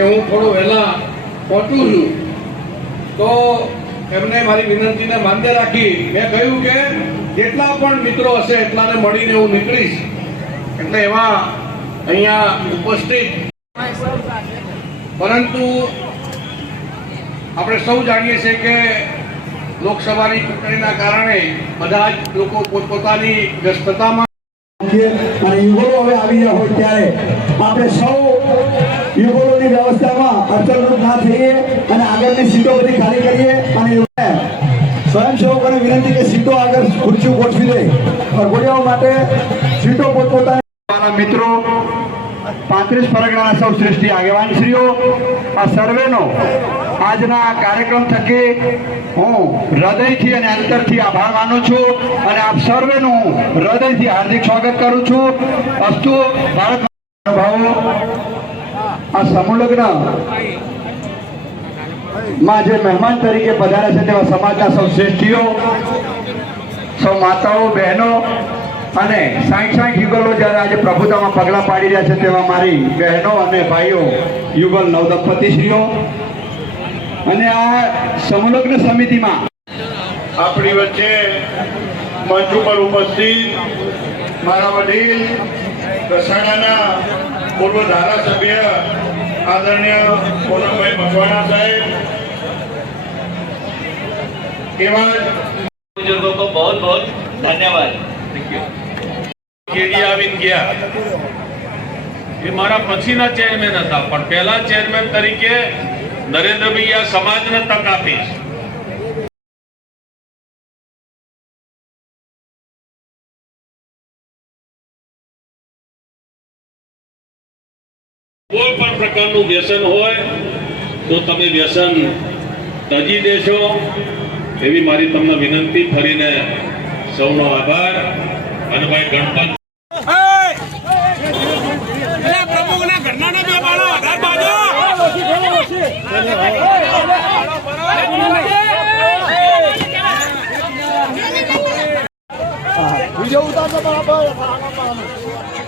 હું થોડું વહેલા પહોંચું છું, તો એમને મારી વિનંતીને માન્ય રાખી મેં કહ્યું કે જેટલા પણ મિત્રો હશે એટલાને મળીને હું નીકળીશ. એટલે એવા અહીંયા ઉપસ્થિત. પરંતુ આપણે સૌ જાણીએ છીએ કે લોકસભાની ચૂંટણીના કારણે બધા જ લોકો પોતપોતાની વ્યસ્તતામાં યુગલો હવે વ્યવસ્થામાં અડચણરૂપ ના થઈએ અને આગળની સીટો બધી કરીએ અને સ્વયંસેવકોને વિનંતી કે સીટો આગળ ખુરશીઓ ગોઠવી દે. ઘોડિયાઓ માટે સીટો પોતપોતાની મિત્રો, પાંત્રીસ પરગણાના સૌ શ્રેષ્ઠી આગેવાનશ્રીઓ, આ સર્વેનો આજના કાર્યક્રમ થકી હું હૃદયથી અને અંતરથી આભાર માનું છું અને આપ સર્વેનું હું હૃદયથી હાર્દિક સ્વાગત કરું છું. અસ્તુ, ભારત ભાવો, આ સમૂહલગ્નમાં જે મહેમાન તરીકે પધાર્યા છે તેવા સમાજના સૌ શ્રેષ્ઠીઓ, સૌ માતાઓ, બહેનો અને સાઠ સાઠ યુગલો જ્યારે આજે પ્રભુતામાં પગલાં પાડી રહ્યા છે તેવા મારી બહેનો અને ભાઈઓ યુગલ નવદંપતિશ્રીઓ અને આ સમલગ્ન સમિતિમાં આપણી વચ્ચે મંચ ઉપર ઉપસ્થિત મારા વડીલ રસાણાના પૂર્વ ધારાસભ્ય આદરણીય પૂનમભાઈ મકવાણા સાહેબ એવા જ बुजुर्गों को बहुत बहुत धन्यवाद કેડી આવીને ગયા. એ મારા પછીના ચેરમેન હતા. પણ પહેલા ચેરમેન તરીકે નરેન્દ્રભાઈ આ સમાજને તક આપી કોઈ પણ પ્રકારનું વ્યસન હોય, તો તમે વ્યસન તજી દેશો. એવી મારી તમને વિનંતી, ફરીને સૌનો આભાર. અને ભાઈ ગણપત વીડિયો ઉતારતો પણ